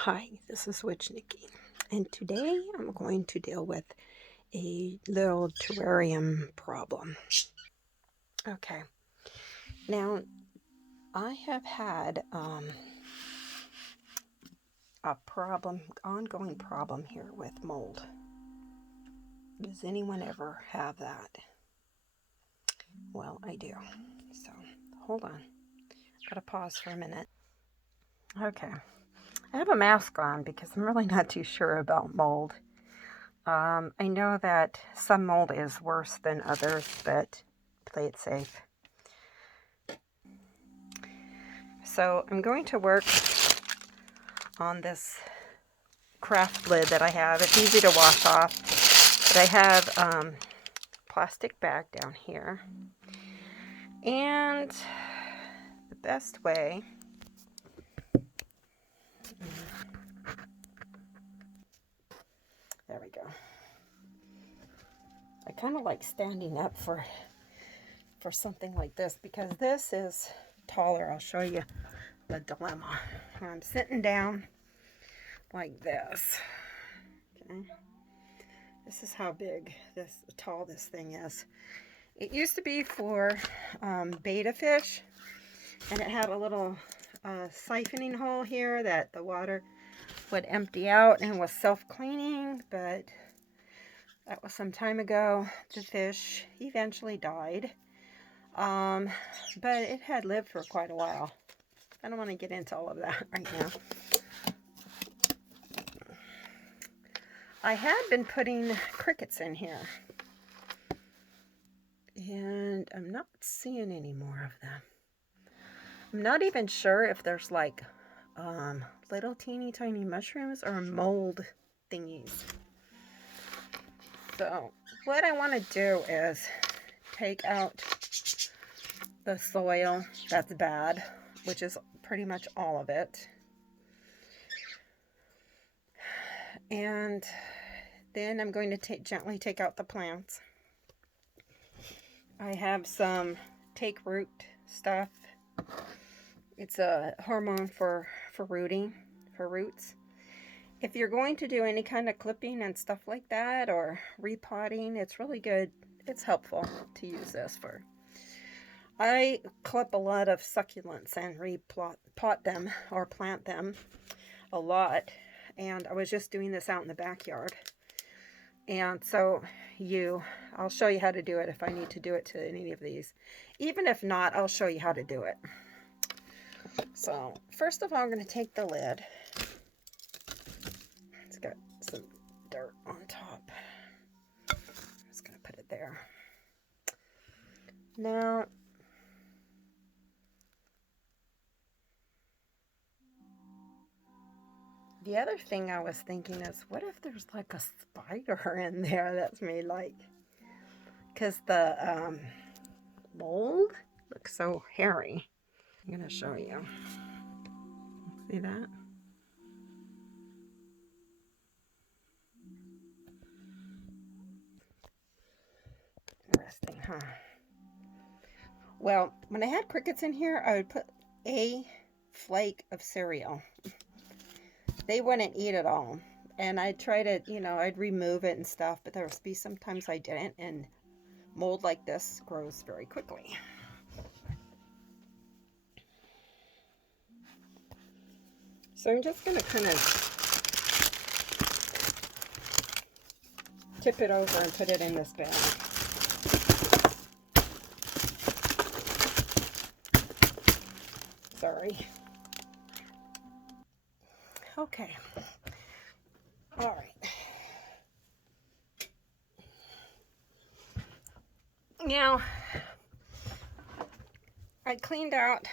Hi, this is Witch Nikki, and today I'm going to deal with a little terrarium problem. Okay, now I have had a ongoing problem here with mold. Does anyone ever have that? Well, I do. So, hold on. Gotta pause for a minute. Okay, I have a mask on because I'm really not too sure about mold. I know that some mold is worse than others, but play it safe. So I'm going to work on this craft lid that I have. It's easy to wash off, but I have plastic bag down here. And the best way, there we go. I kind of like standing up for something like this because this is taller. I'll show you the dilemma. I'm sitting down like this. Okay. This is how tall this thing is. It used to be for betta fish, and it had a little siphoning hole here that the water would empty out and was self-cleaning, but that was some time ago. The fish eventually died, but it had lived for quite a while. I don't want to get into all of that right now. I had been putting crickets in here, and I'm not seeing any more of them. I'm not even sure if there's like little teeny tiny mushrooms or mold thingies. So what I want to do is take out the soil that's bad, which is pretty much all of it. And then I'm going to gently take out the plants. I have some take root stuff. It's a hormone for roots. If you're going to do any kind of clipping and stuff like that or repotting, it's really good. It's helpful to use this for. I clip a lot of succulents and repot them or plant them a lot. And I was just doing this out in the backyard. And so I'll show you how to do it if I need to do it to any of these. Even if not, I'll show you how to do it. So first of all, I'm going to take the lid. It's got some dirt on top. I'm just going to put it there. Now, the other thing I was thinking is, what if there's like a spider in there that's made like, because the mold looks so hairy. I'm going to show you. See that? Interesting, huh? Well, when I had crickets in here, I would put a flake of cereal. They wouldn't eat it all. And I'd try to, I'd remove it and stuff, but there would be sometimes I didn't, and mold like this grows very quickly. So I'm just going to kind of tip it over and put it in this bag. Sorry. Okay. All right. Now, I cleaned out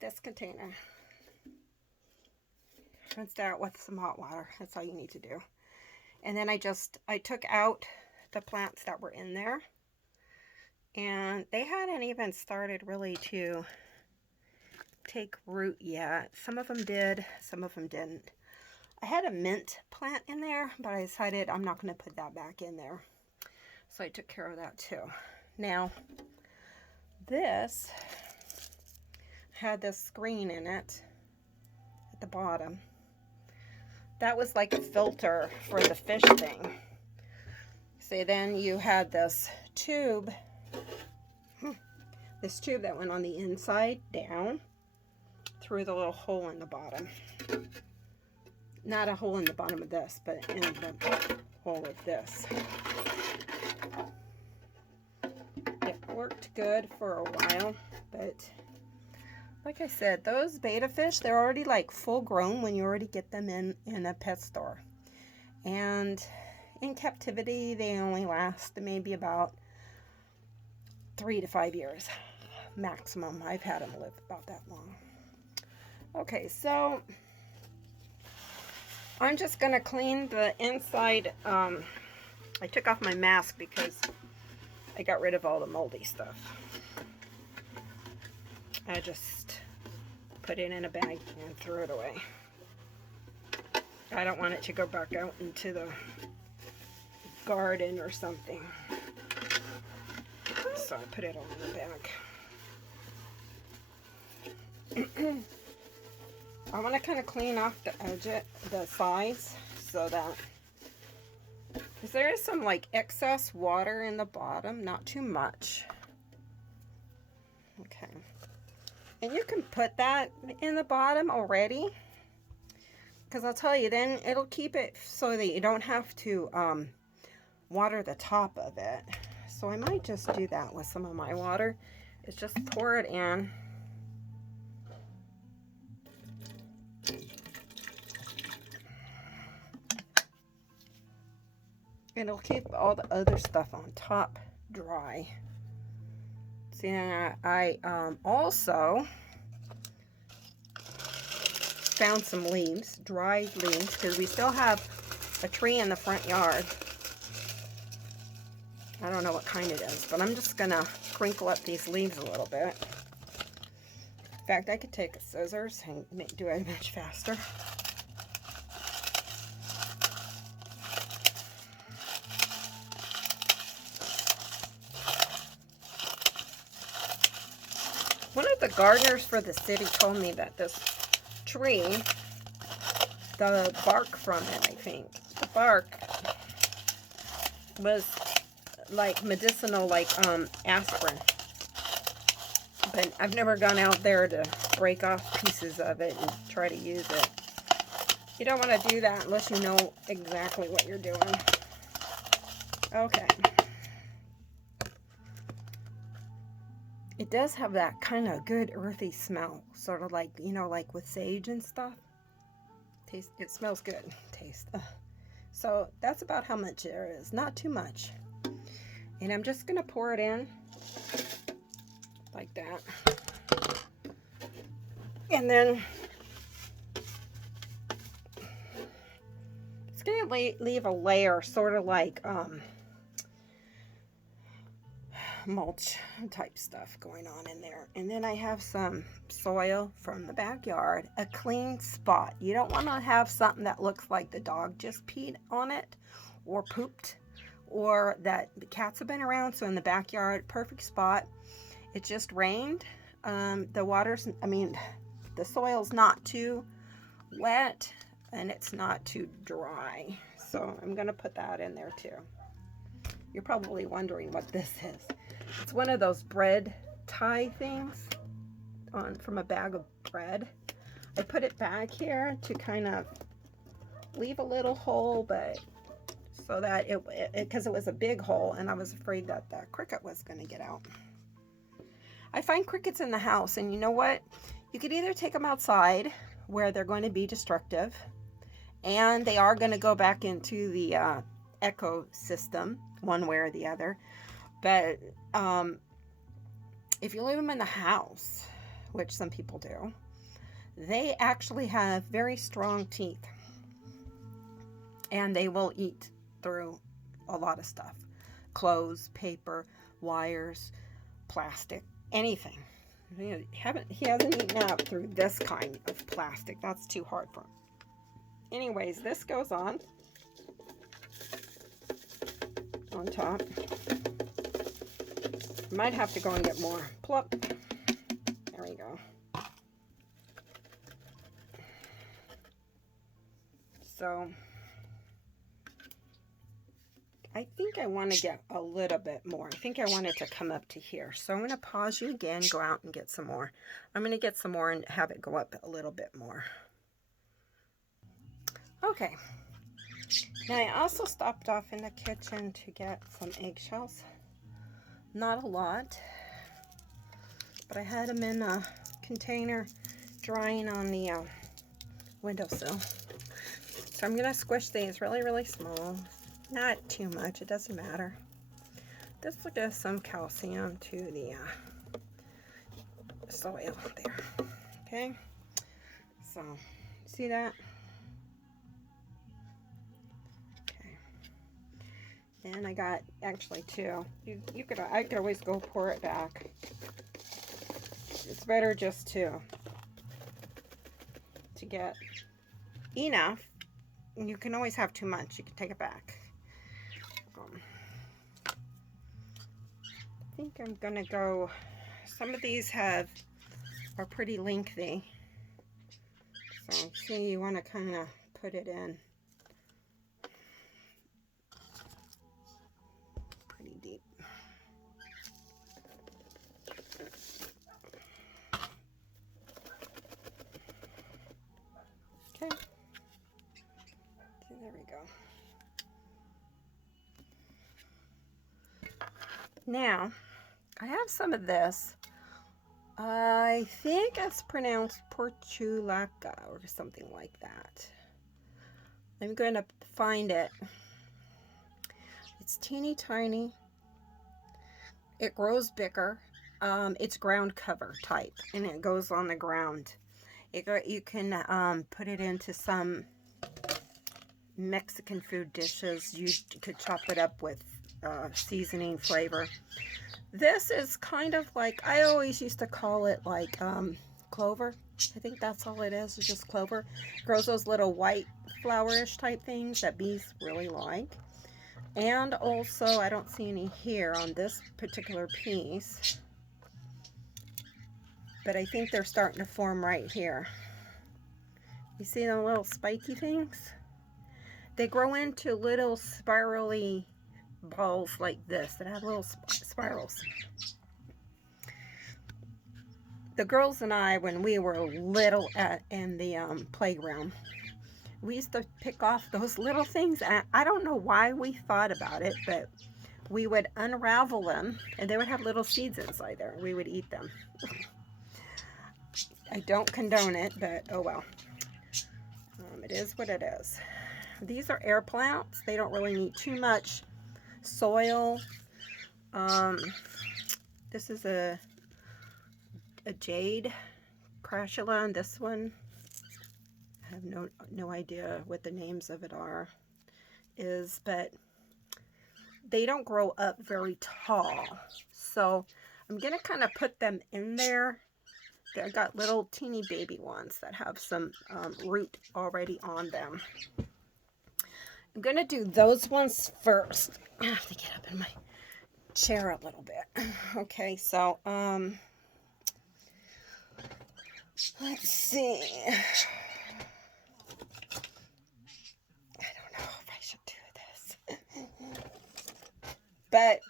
this container. Rinsed out with some hot water. That's all you need to do. And then I took out the plants that were in there. And they hadn't even started really to take root yet. Some of them did, some of them didn't. I had a mint plant in there, but I decided I'm not going to put that back in there. So I took care of that too. Now, this had this screen in it at the bottom. that was like a filter for the fish thing. See, then you had this tube that went on the inside down through the little hole in the bottom. Not a hole in the bottom of this, but in the hole of this. It worked good for a while, but like I said, those betta fish, they're already like full grown when you already get them in a pet store. And in captivity, they only last maybe about 3 to 5 years maximum. I've had them live about that long. Okay, so I'm just going to clean the inside. I took off my mask because I got rid of all the moldy stuff. I just put it in a bag and threw it away. I don't want it to go back out into the garden or something. So I put it all in the bag. I want to kind of clean off the edge, the sides, so that, because there is some like excess water in the bottom, not too much. Okay. And you can put that in the bottom already, because I'll tell you, then it'll keep it so that you don't have to water the top of it. So I might just do that with some of my water. Is just pour it in. It'll keep all the other stuff on top dry. See, I also found some leaves, dried leaves, because we still have a tree in the front yard. I don't know what kind it is, but I'm just gonna crinkle up these leaves a little bit. In fact, I could take a scissors and do it much faster. One of the gardeners for the city told me that this tree, the bark from it, I think, the bark was like medicinal, like aspirin. But I've never gone out there to break off pieces of it and try to use it. You don't want to do that unless you know exactly what you're doing. Okay. It does have that kind of good earthy smell, sort of like, you know, like with sage and stuff. Taste, it smells good. Taste. So that's about how much there is. Not too much. And I'm just going to pour it in like that. And then it's going to leave a layer sort of like mulch type stuff going on in there. And then I have some soil from the backyard, a clean spot. You don't want to have something that looks like the dog just peed on it or pooped, or that the cats have been around. So in the backyard, perfect spot. It just rained. The water's, I mean, the soil's not too wet and it's not too dry. So I'm going to put that in there too. You're probably wondering what this is. It's one of those bread tie things from a bag of bread. I put it back here to kind of leave a little hole, but so that because it was a big hole and I was afraid that the cricket was going to get out. I find crickets in the house, and you know what? You could either take them outside where they're going to be destructive and they are going to go back into the ecosystem one way or the other. But if you leave them in the house, which some people do, they actually have very strong teeth and they will eat through a lot of stuff. Clothes, paper, wires, plastic, anything. He hasn't eaten up through this kind of plastic. That's too hard for him. Anyways, this goes on top. Might have to go and get more. Plop. There we go. So I think I want to get a little bit more. I think I want it to come up to here. So I'm going to pause you again, go out and get some more. I'm going to get some more and have it go up a little bit more. Okay. Now I also stopped off in the kitchen to get some eggshells. Not a lot, but I had them in a container drying on the windowsill. So I'm going to squish these really, really small. Not too much, it doesn't matter. This will give some calcium to the soil there. Okay, so see that? Okay, and I got actually two. I could always go pour it back. It's better just to get enough. You can always have too much. You can take it back. I think I'm gonna go. Some of these are pretty lengthy, so see, you want to kind of put it in pretty deep. Okay, so there we go. Now I have some of this. I think it's pronounced portulaca or something like that. I'm going to find it. It's teeny tiny. It grows bigger. It's ground cover type, and it goes on the ground. You can put it into some Mexican food dishes. You could chop it up with seasoning flavor. This is kind of like, I always used to call it like clover. I think that's all it is just clover. It grows those little white flowerish type things that bees really like. And also, I don't see any here on this particular piece, but I think they're starting to form right here. You see the little spiky things? They grow into little spirally balls like this that have little spirals. The girls and I, when we were little in the playground, we used to pick off those little things, and I don't know why we thought about it, but we would unravel them, and they would have little seeds inside there. We would eat them. I don't condone it, but oh well. It is what it is. These are air plants. They don't really need too much soil. This is a jade crashula, and this one, I have no idea what the names of it is, but they don't grow up very tall. So I'm gonna kind of put them in there. I got little teeny baby ones that have some root already on them. I'm gonna do those ones first. I have to get up in my chair a little bit. Okay, so let's see. I don't know if I should do this. But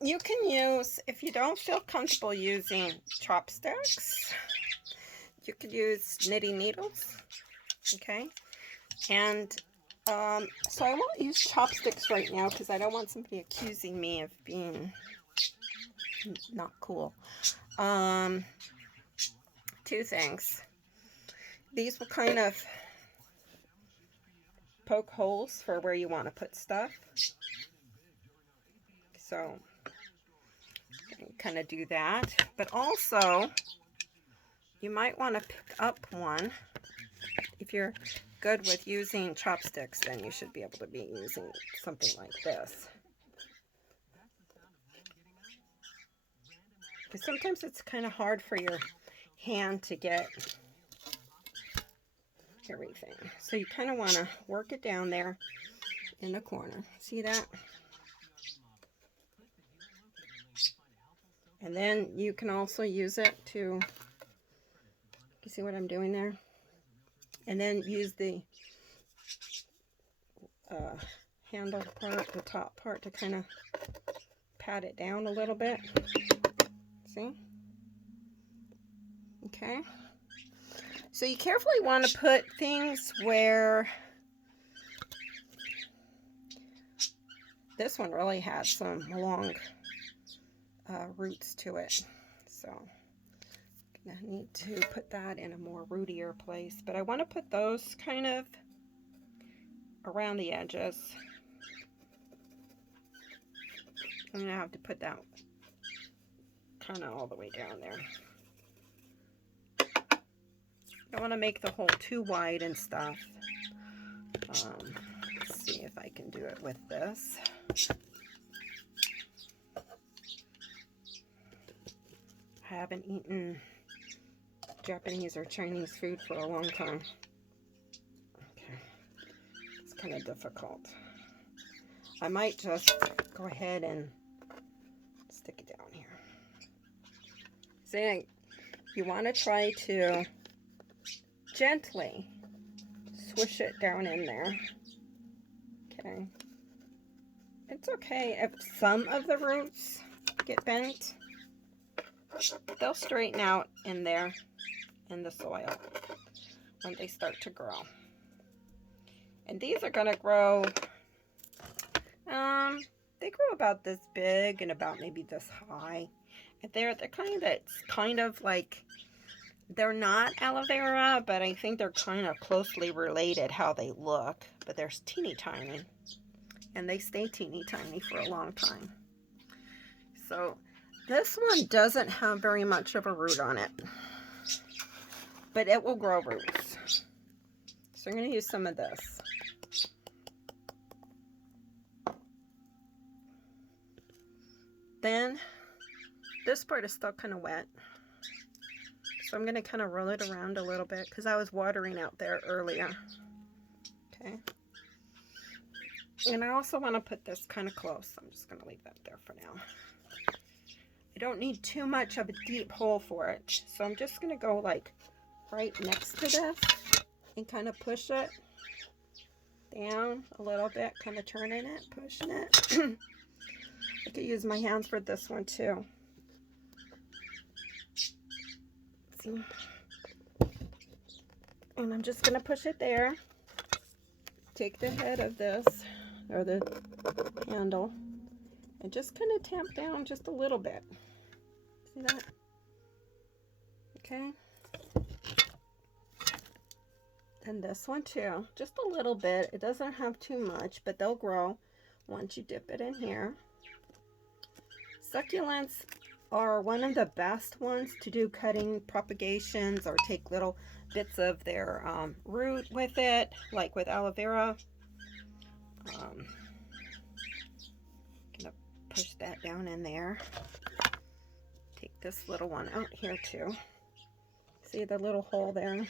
you can use, if you don't feel comfortable using chopsticks, you could use knitting needles, okay? And so I won't use chopsticks right now because I don't want somebody accusing me of being not cool. Two things. These will kind of poke holes for where you want to put stuff. So kind of do that. But also, you might want to pick up one. If you're good with using chopsticks, then you should be able to be using something like this. Because sometimes it's kind of hard for your hand to get everything. So you kind of want to work it down there in the corner. See that? And then you can also use it to, you see what I'm doing there? And then use the handle part, the top part, to kind of pat it down a little bit. See? Okay. So you carefully want to put things where this one really has some long roots to it. So I need to put that in a more rootier place. But I want to put those kind of around the edges. I'm going to have to put that kind of all the way down there. I don't want to make the hole too wide and stuff. Let's see if I can do it with this. I haven't eaten Japanese or Chinese food for a long time. Okay, it's kind of difficult. I might just go ahead and stick it down here. See, you want to try to gently swish it down in there. Okay. It's okay if some of the roots get bent. They'll straighten out in there in the soil when they start to grow. And these are going to grow, they grow about this big and about maybe this high. And they're kind of like, they're not aloe vera, but I think they're kind of closely related how they look. But they're teeny tiny. And they stay teeny tiny for a long time. So this one doesn't have very much of a root on it. But it will grow roots. So I'm going to use some of this. Then this part is still kind of wet. So I'm going to kind of roll it around a little bit because I was watering out there earlier. Okay. And I also want to put this kind of close. I'm just going to leave that there for now. I don't need too much of a deep hole for it. So I'm just going to go like right next to this and kind of push it down a little bit, kind of turning it, pushing it. I could use my hands for this one too. See? And I'm just going to push it there. Take the head of this, or the handle, and just kind of tap down just a little bit. See that? Okay. And this one too, just a little bit. It doesn't have too much, but they'll grow once you dip it in here. Succulents are one of the best ones to do cutting propagations or take little bits of their root with it, like with aloe vera. Gonna push that down in there. Take this little one out here too. See the little hole there?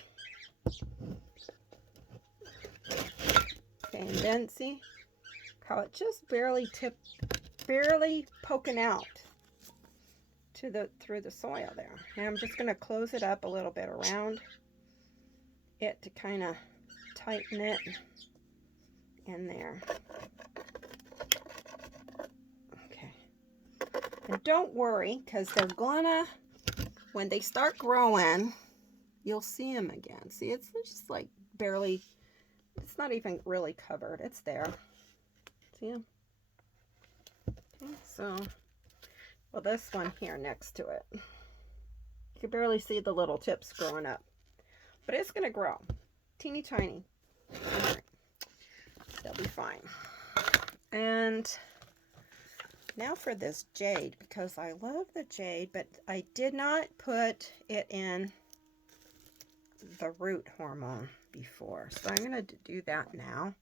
Okay, and then see how it just barely poking out to through the soil there. And I'm just going to close it up a little bit around it to kind of tighten it in there. Okay. And don't worry, because they're gonna, when they start growing, you'll see them again. See, it's just like barely, it's not even really covered. It's there. See them? Okay, so, well, this one here next to it, you can barely see the little tips growing up, but it's going to grow. Teeny tiny. All right. They'll be fine. And now for this jade, because I love the jade, but I did not put it in the root hormone before. So I'm going to do that now.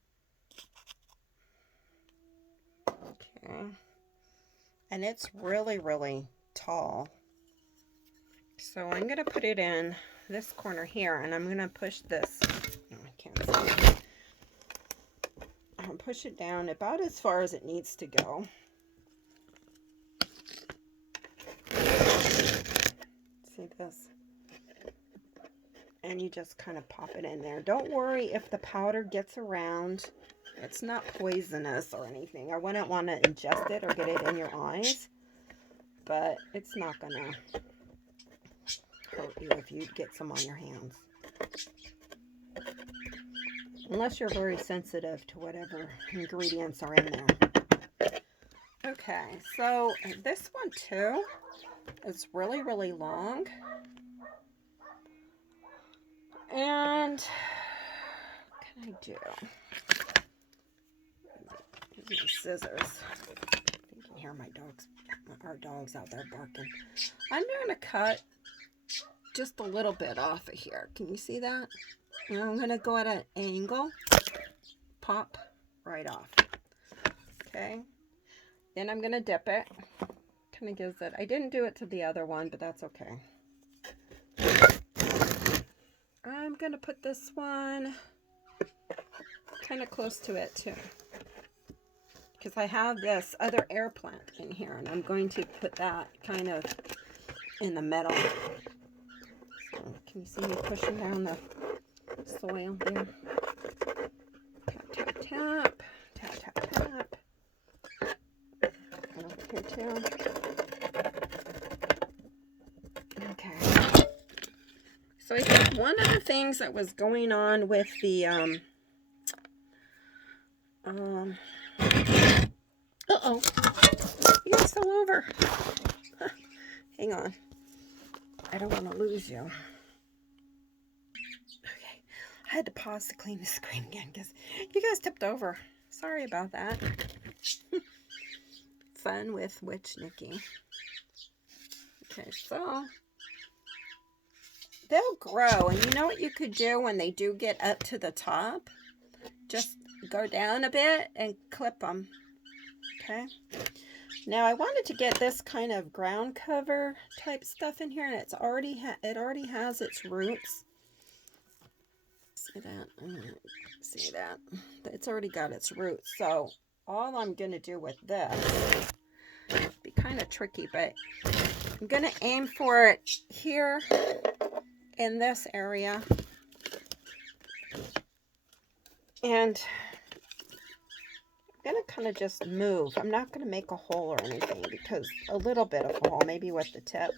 Okay. And it's really, really tall. So I'm going to put it in this corner here, and I'm going to push this. Oh, I can't see it. I'm going to push it down about as far as it needs to go. See this? And and you just kind of pop it in there. Don't worry if the powder gets around. It's not poisonous or anything. I wouldn't want to ingest it or get it in your eyes, but it's not going to hurt you if you get some on your hands. Unless you're very sensitive to whatever ingredients are in there. Okay, so this one too is really, really long. And what can I do? Use my scissors. You can hear our dogs out there barking. I'm going to cut just a little bit off of here. Can you see that? And I'm going to go at an angle, pop right off. Okay. Then I'm going to dip it. Kind of gives it, I didn't do it to the other one, but that's okay. I'm going to put this one kind of close to it too, because I have this other air plant in here, and I'm going to put that kind of in the middle. So can you see me pushing down the soil there? Tap, tap, tap. Tap, tap, tap. And over here too. Okay. So I think one of the things that was going on with the uh-oh, you guys fell over. Hang on, I don't want to lose you. Okay, I had to pause to clean the screen again because you guys tipped over. Sorry about that. Fun with Witch Nikki. Okay, so they'll grow, and you know what you could do when they do get up to the top? Just go down a bit and clip them. Okay. Now I wanted to get this kind of ground cover type stuff in here, and it already has its roots. See that? See that? It's already got its roots. So all I'm going to do with this, be kind of tricky, but I'm going to aim for it here in this area, and I'm going to kind of just move. I'm not going to make a hole or anything, because a little bit of a hole, maybe with the tip.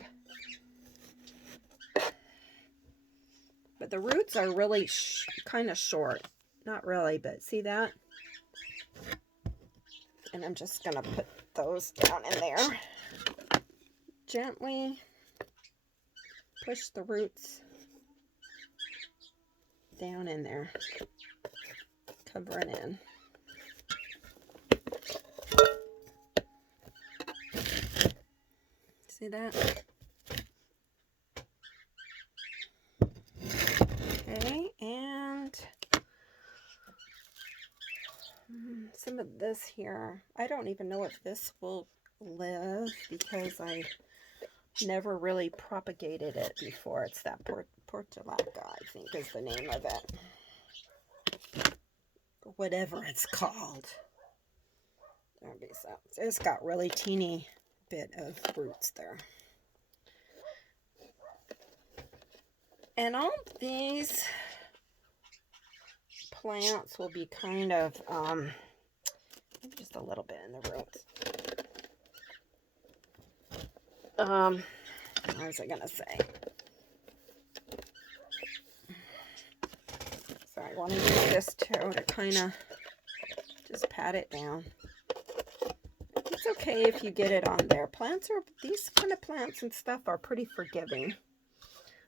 But the roots are really kind of short. Not really, but see that? And I'm just going to put those down in there. Gently push the roots down in there. Cover it in. See that? Okay, and some of this here. I don't even know if this will live because I never really propagated it before. It's that portulaca, I think is the name of it. Whatever it's called. Okay, so it's got really teeny bit of roots there. And all these plants will be kind of, just a little bit in the roots. What was I going to say? So I want to use this too to kind of just pat it down. It's okay if you get it on there. These kind of plants and stuff are pretty forgiving.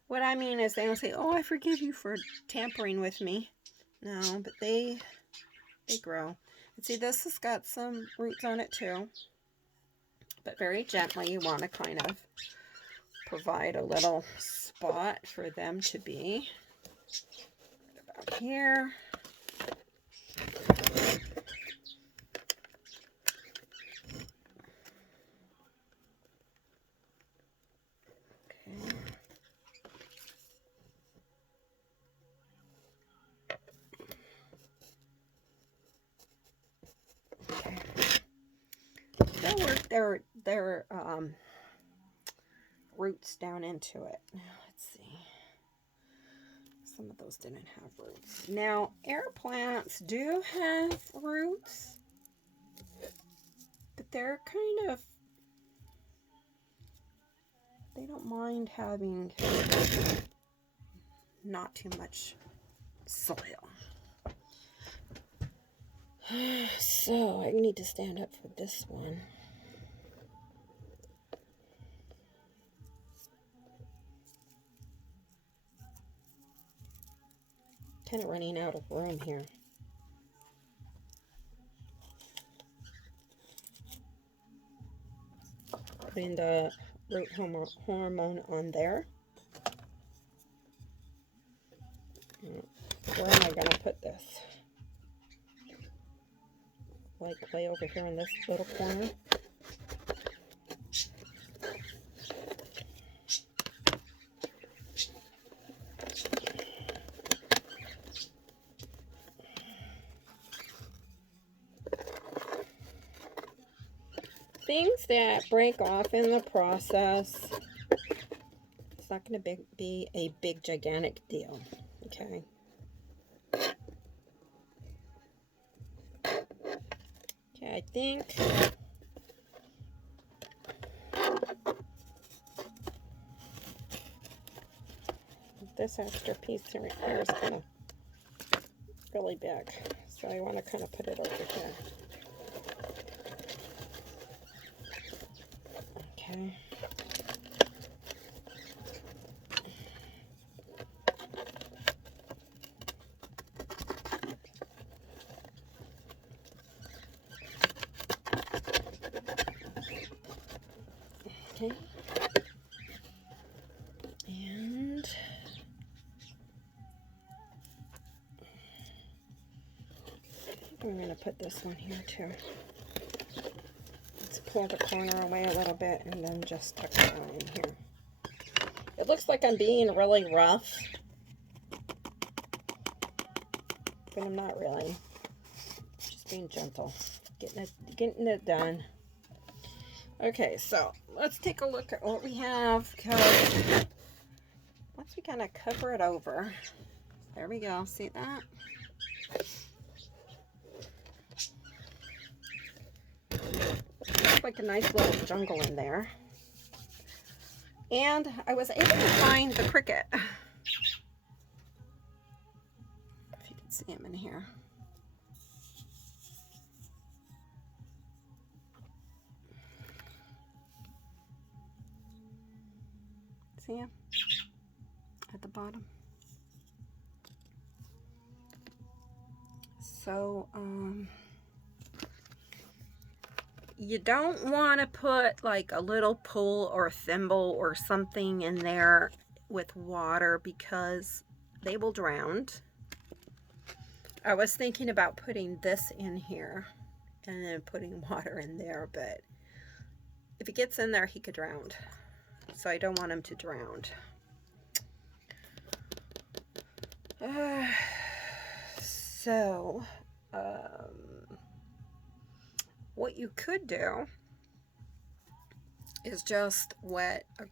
What I mean is they don't say, oh, I forgive you for tampering with me. No, but they grow. And see, this has got some roots on it too. But very gently, you want to kind of provide a little spot for them to be. Right about here. They'll work their roots down into it. Now, let's see. Some of those didn't have roots. Now, air plants do have roots, but they're kind of, they don't mind having not too much soil. So I need to stand up for this one. Kind of running out of room here. Putting the root hormone on there. Where am I going to put this? Like way over here in this little corner. Things that break off in the process, it's not going to be a big gigantic deal, okay? Okay, I think this extra piece right here is kind of really big, so I want to kind of put it over here. Okay. Okay. And I'm going to put this one here too. Let's pull the corner away a little bit and then just tuck it on in here. It looks like I'm being really rough, but I'm not really. Just being gentle, getting it done. Okay, so let's take a look at what we have, because once we kind of cover it over, there we go, see that? Looks like a nice little jungle in there. And I was able to find the cricket. If you can see him in here. See him at the bottom? So, you don't want to put like a little pool or thimble or something in there with water because they will drown. I was thinking about putting this in here and then putting water in there, but if he gets in there, he could drown. So I don't want him to drown. What you could do is just wet a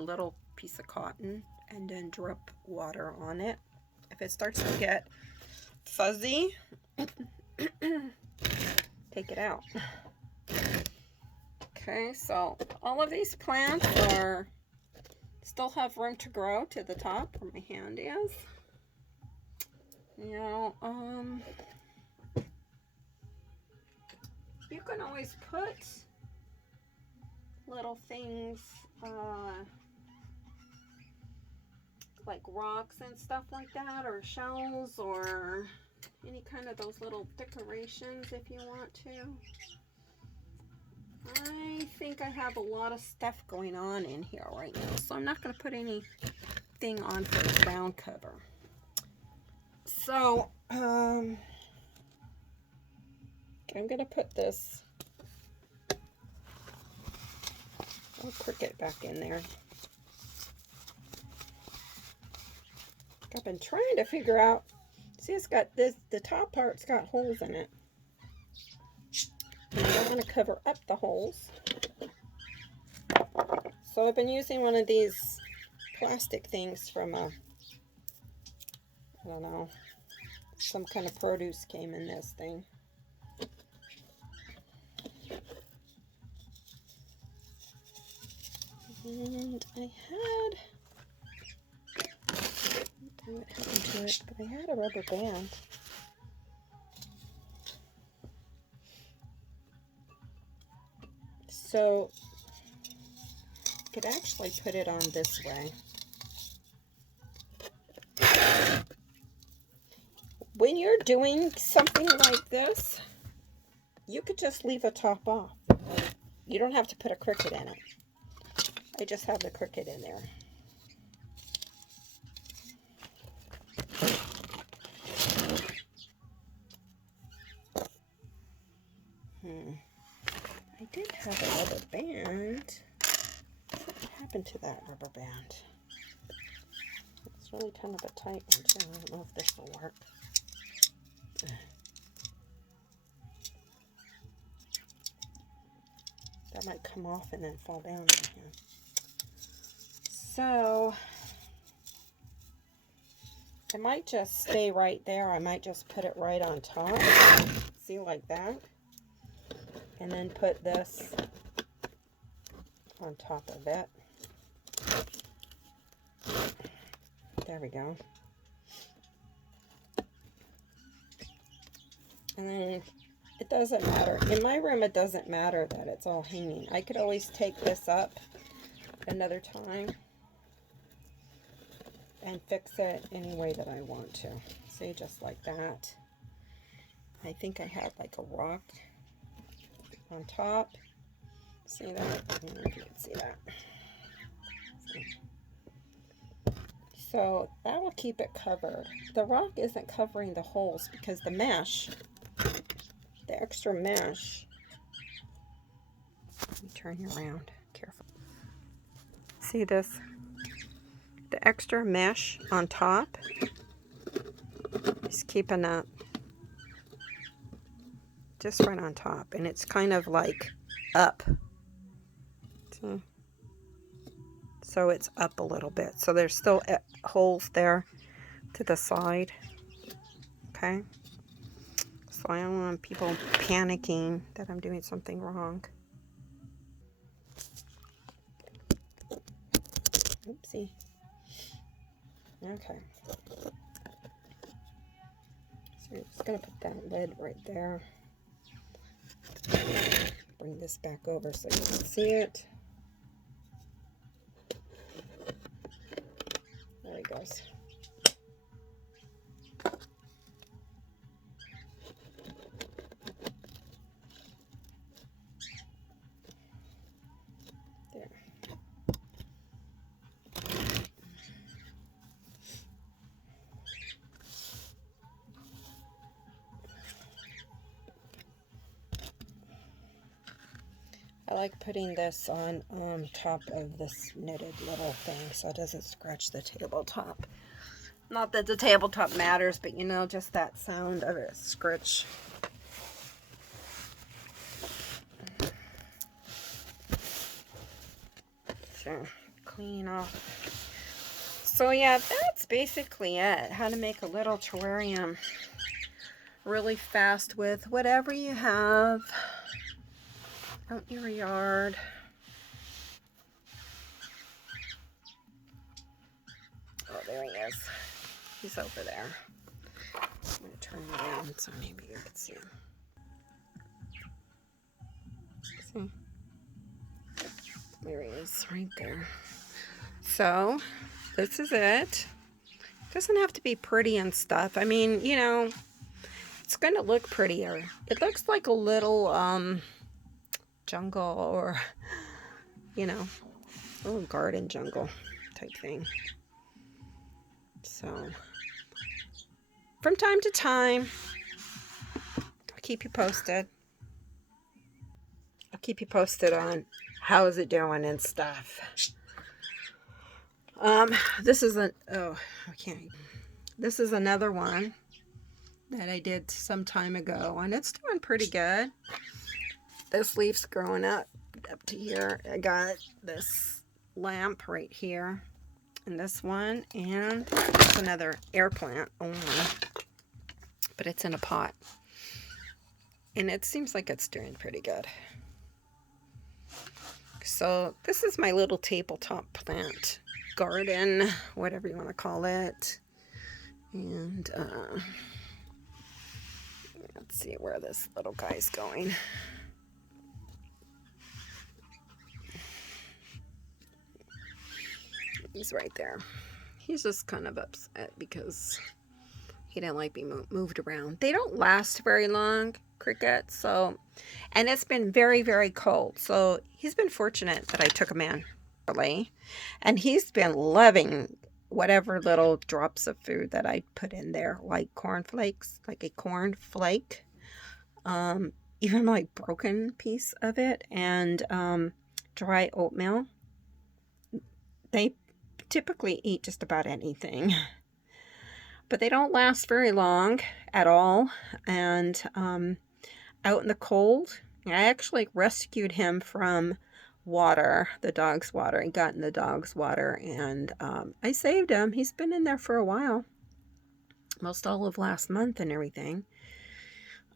little piece of cotton, and then drip water on it. If it starts to get fuzzy, take it out. Okay, so all of these plants still have room to grow to the top where my hand is. You know, you can always put little things like rocks and stuff like that, or shells, or any kind of those little decorations if you want to. I think I have a lot of stuff going on in here right now, so I'm not going to put anything on for the ground cover. So, I'm going to put this little cricket back in there. I've been trying to figure out, see, it's got this, the top part's got holes in it. And I don't want to cover up the holes. So I've been using one of these plastic things from a I don't know. Some kind of produce came in this thing. And I had, I don't know what happened to it, but I had a rubber band. So I could actually put it on this way. When you're doing something like this, you could just leave the top off. You don't have to put a Cricut in it. I just have the Cricut in there. I did have a rubber band. What happened to that rubber band? It's really kind of a tight one too. I don't know if this will work. That might come off and then fall down in here. So I might just stay right there. I might just put it right on top. See, like that. And then put this on top of it. There we go. And then it doesn't matter. In my room, it doesn't matter that it's all hanging. I could always take this up another time and fix it any way that I want to. See, just like that. I think I had like a rock on top. See that? I don't know if you can see that. So that will keep it covered. The rock isn't covering the holes because the mesh, the extra mesh, let me turn you around, careful. See this? The extra mesh on top is keeping that just right on top, and it's kind of like up. See? So it's up a little bit. So there's still holes there to the side. Okay? So I don't want people panicking that I'm doing something wrong. Oopsie. Okay. So I'm just going to put that lid right there. Bring this back over so you can see it. There he goes. There. I like putting this on top of this knitted little thing so it doesn't scratch the tabletop. Not that the tabletop matters, but you know, just that sound of it scratch. So, clean off. So yeah, that's basically it. How to make a little terrarium really fast with whatever you have out in your yard. Oh, there he is. He's over there. I'm going to turn him around so maybe you can see him. See? There he is, right there. So, this is it. Doesn't have to be pretty and stuff. I mean, you know, it's going to look prettier. It looks like a little jungle, or, you know, a little garden jungle type thing. So, from time to time, I'll keep you posted. I'll keep you posted on how is it doing and stuff. This is this is another one that I did some time ago, and it's doing pretty good. This leaf's growing up to here. I got this lamp right here. And this one, and it's another air plant only, but it's in a pot. And it seems like it's doing pretty good. So this is my little tabletop plant garden, whatever you want to call it. And let's see where this little guy's going. He's right there. He's just kind of upset because he didn't like being moved around. They don't last very long, crickets. So, and it's been very, very cold. So he's been fortunate that I took him in early, and he's been loving whatever little drops of food that I put in there, like cornflakes, like a corn flake, even like broken piece of it, and dry oatmeal. They typically eat just about anything, but they don't last very long at all. And out in the cold, I actually rescued him from water, the dog's water. He got in the dog's water, and I saved him. He's been in there for a while, most all of last month and everything.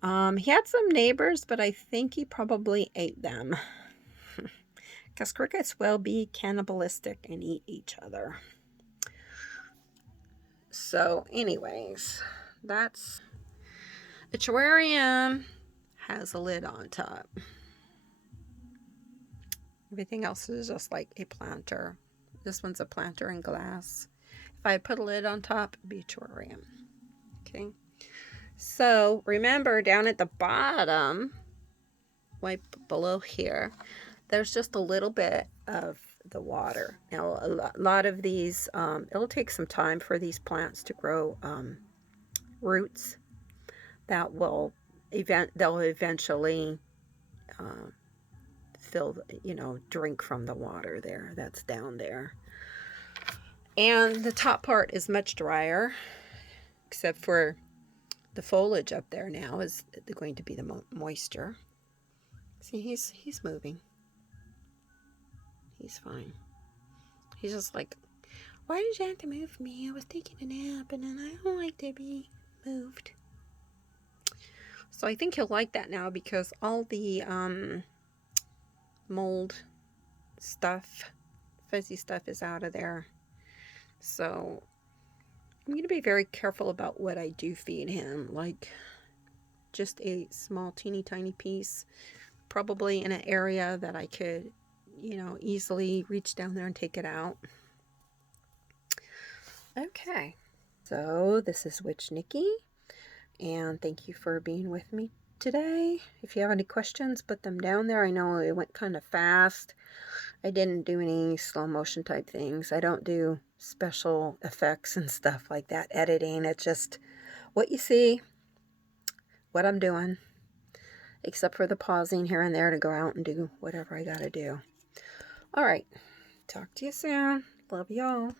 He had some neighbors, but I think he probably ate them. Because crickets will be cannibalistic and eat each other. So anyways, that's a terrarium. Has a lid on top. Everything else is just like a planter. This one's a planter in glass. If I put a lid on top, it'd be a terrarium. Okay. So remember, down at the bottom, right below here, there's just a little bit of the water. Now, a lot of these, it'll take some time for these plants to grow roots that will they'll eventually drink from the water there that's down there. And the top part is much drier, except for the foliage up there now is going to be the moisture. See, he's moving. He's fine. He's just like, why did you have to move me? I was taking a nap, and then I don't like to be moved. So I think he'll like that now, because all the mold stuff, fuzzy stuff, is out of there. So I'm going to be very careful about what I do feed him. Like just a small teeny tiny piece, probably in an area that I could, easily reach down there and take it out. Okay, so this is Witch Nikki, and thank you for being with me today. If you have any questions, put them down there. I know it went kind of fast. I didn't do any slow motion type things. I don't do special effects and stuff like that, editing. It's just what you see, what I'm doing, except for the pausing here and there to go out and do whatever I gotta do. All right, talk to you soon. Love y'all.